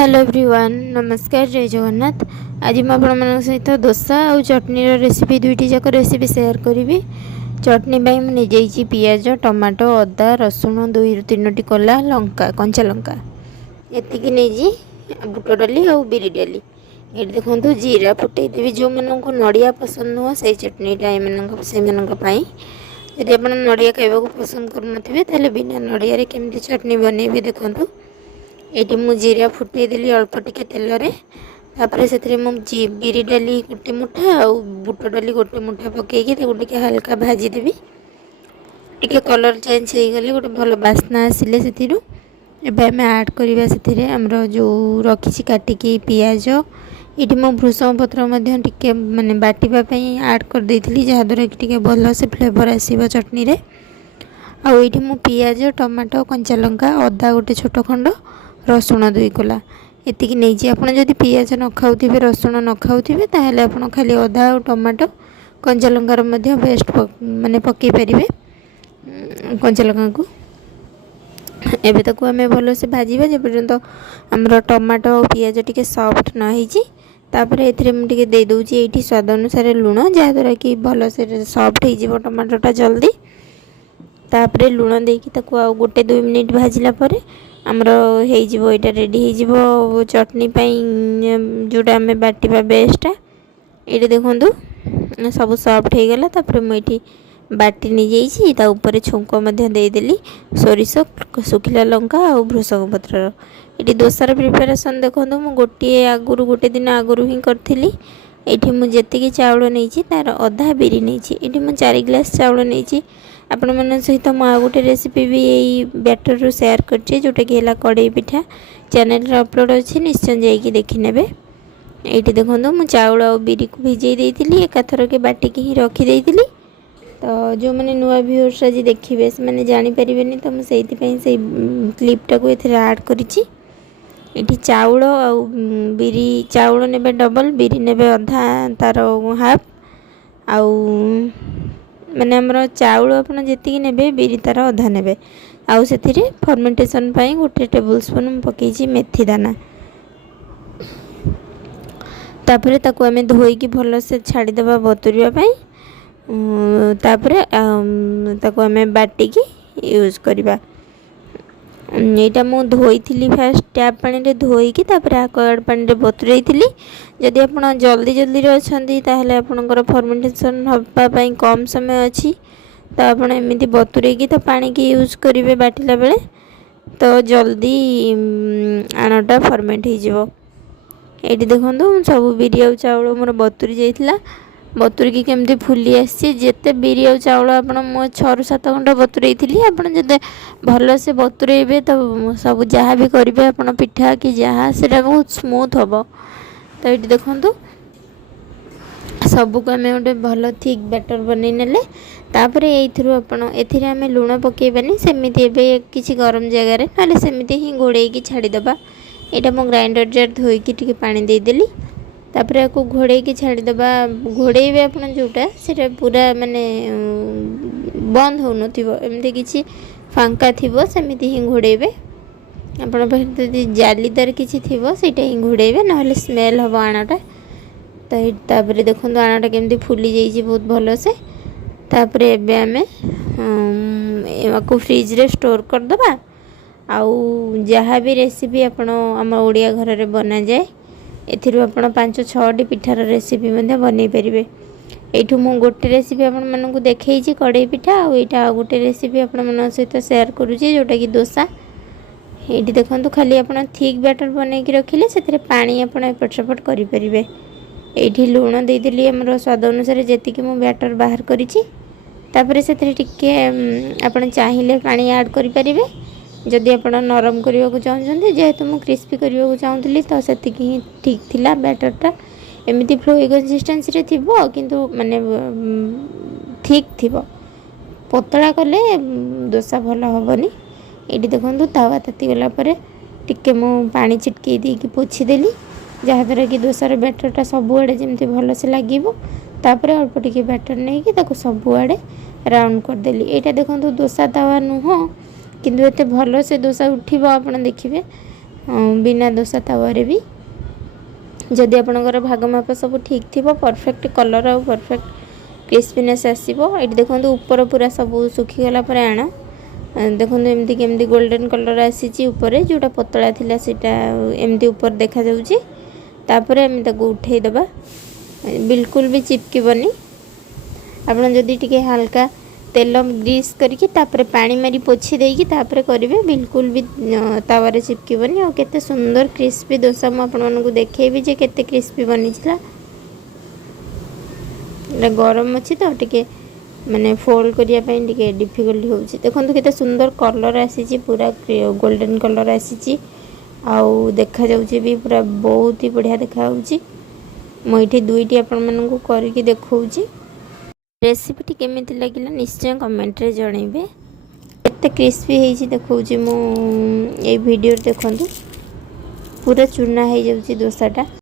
Hello everyone, नमस्कार, जय जगन्नाथ। आज मैं सहित डोसा और चटनी रेसिपी दुईटी जाक रेसिपी शेयर करी। चटनी मुझे पियाज टमाटो अदा रसुण 2-3 कला लंका कंचा लंका एतिकी नहीं बुट डाली और बिरी डाली। ये देखो जीरा फुटेदेवी जो मन को नड़िया पसंद नुह से चटनीटा से जदि आप नड़िया खावा पसंद करें बिना नड़िया केमती चटनी बनइबे देखूँ। ये मु जीरा फुटेदेली अल्प टिके तेल तापर से बिरी डाली गोटे मुठा और बुट डाली गोटे मुठा पकईकि टे हल्का भाजीदेवी। टे कलर चेंज हो गले गोटे भल बास्ना आसिले से आम आड करवा से जो रखी काटिकी पियाज ये मो भृषंग पत्र माने बाटापी आड कर देती जहाद्वारा कि भल से फ्लेवर आसो चटनी रे। आईटी मु पियाज टमाटो कंचा लंका अदा गोटे छोट खंड रसुण 2 कला एतिकी नहीं। आपड़ जदि पियाज न खाऊे रसुण न खाऊे ताहले आपड़ खाली अदा और टमाटो कंचा लंकार पेस्ट माने पकई पारे कंचा लंका को। एबे ताकू आमे भल से भाजीबा जे पर्यंत हमर टमाटो और पियाज टिके सॉफ्ट न होईची। तापर एथिरे मु टिके दे दोची एठी स्वाद अनुसार लूण जहाद्वारा कि भल से सॉफ्ट हो जिवो टमाटोटा जल्दी। तापर लूण देकी ताकू आ गोटे 2 मिनिट भाजिला परे आमर हो रेडी हो चटनी जोटा आम बाटिबा बेस्टा। ये देखूँ सब सॉफ्ट हो गला। तापर मुझे बाटी नहीं जाइए ऊपर छुंक देदेली सोरिष सुखिला लंका और भृषंग पत्र। ये डोसार प्रिपेरेसन देखो मु गोटे दिन आगुरी ही करी। ये मुझे चाउल नहीं तार अधा बिरी नहीं ये मुझे 4 ग्लास चाउल नहीं। आपण मन सहित मुझे गोटे रेसिपी भी यही बैटर रू शेयर करछे जोटा कि है कड़ई पिठा चैनल रे अपलोड अच्छी निश्चय जाइए देखी नेबे। ये देखो मु चाउल और बिरी को भिजई देती एकाथर के बाटिकी ही रखीदी। तो जो मैंने नुआ व्यूअर्स आज देखिए से मैंने जानीपारे तो मुझे क्लिपटा को ये आड करी। चाउल और बिरी चाउल ने डबल बिरी ने अधा तार हाफ आउ माने हमर चाउल आपन जेतिकी नेबे बिरी तार अधा नेबे। आउ से फर्मेंटेशन पाई गोटे टेबल स्पून पकईची मेथी दाना। तापर ताकू आमे धोईकी भल से छाड़ी देबा बतुरिया पाई। तापर ताकू आमे बाटिकी यूज करबा। यहाँ मु धोई फास्ट टैप पानी रे धोईकी तापर आक्वागार्ड पानी रे बतुरई थी। जदि आप जल्दी जल्दी अच्छी ताहले आपनकर फर्मेंटेशन होगापाई कम समय अच्छी तो आपड़ एमती बतुरईकी तो पानी की यूज करेंगे बाटिला बेले तो जल्दी आनटा फर्मेंट हो। ये देखो सब बिरी और चाउल मोर बतुरी जाइथिला बतुरिकी केमती फुली आसी जिते बिरी और चाउल आप 6-7 घंटा बतुरई थी। आप भल से बतुरेबे तो सब जहाँ भी करेंगे आप पिठा कि जहाँ से बहुत स्मूथ हम। तो ये देखो सबको आम गोटे भल थिक बैटर बनई नेले। तापर एथि आम लुण पकईबानी सेमती किसी गरम जगार ना सेमती ही घोड़े छाड़ीदबा। यहाँ मो ग्राइंडर जार धोईकी टिके पानी देदेली तापर आपको घोड़े छाड़ीदबा। घोड़े आप जोटा से पूरा माने बंद हो नमती किसी फांका थी सेमती ही घोड़े आप जालीदार किसी थी सीटा ही घोड़े ना स्मेल हम आनाटा। तो तापर देखो आनाटा केमती फुली जाइए बहुत भल से। तापर एबे आपको फ्रिज रे स्टोर करदबा। आउ जहाँ भी रेसिपी आम ओडिया घर रे बना जाए एथिरु आपण 5-6 पिठार रेसिपी बनई पारे। एठू मु गोटे रेसिपी आपण मानकु देखैछि कड़ई पिठा और एटा गोटे रेसिपी आपण मन सहित शेयर करूछि जोटा कि डोसा। ये देखो खाली आपण थिक बैटर बनईकी रखिले से पानी आपण एपट सेपट करि परिबे। एठी लूण देदेली हमर स्वाद अनुसार जेतिकी मु बैटर बाहर करिछि। तापर से टिके आपण चाहिले पानी ऐड करि परिबे जदि आप नरम करने को चाहते जेहेतु मुझे क्रिस्पी करने को चाहूली तो से ही ठीक थिला बैटरटा एमती फ्लोई कंसिस्टेंसी रे थिबो किंतु माने ठीक थिबो पतला कले डोसा भल हेनी। ये देखो तावा ताती गला टिके मु पानी छिटके देकी पोछीदेली जहाद्वारा कि डोसार बैटरटा सबुआड़े जमी भल से लगे। तापर अल्प टिके बैटर नहीं कि सबुआड़े राउंड करदेली। यहाँ देखो डोसा तावा नुह किंतु एते भल से डोसा उठिबो आपण देखिबे। बिना दोसा तावारे भी जदि आपणकर भाग माप सब ठीक थी परफेक्ट कलर और परफेक्ट क्रिस्पीनेस आसो। ये देखो ऊपर पूरा सब सुखीगला आण देखो एमती केमती गोल्डन कलर आसी ऊपर जोटा पतला थिला सीटा एमती ऊपर देखा जाउची। तापर आम उठे दबा बिल्कुल भी चिपकबनी। आपन जदि टिके हल्का तेल ग्रीस करके तापर पानी मारी पोछी देकी तापर करेंगे बिल्कुल भी तावारे चिपकबनी। और केते सुंदर क्रिस्पी डोसा मु आपन मानकु देखेबी जे केते क्रिस्पी बनी छिला। गरम अच्छी तो टिके माने फोल्ड करिया पई टिके डिफिकल्ट होउची। देखंतु केते सुंदर कलर आसी पूरा गोल्डन कलर आसी आउ देखा जाउची भी पूरा बहुत ही बढ़िया देखा होउची। मु इठी दुईटी आपन मानकु करके देखौची। रेसिपी केमिति लगिला निश्चय कमेंट रे जणैबे। केते क्रिस्पी हेची देखौची मु ए वीडियो देखंतु पूरा चूना हे जाउची डोसाटा।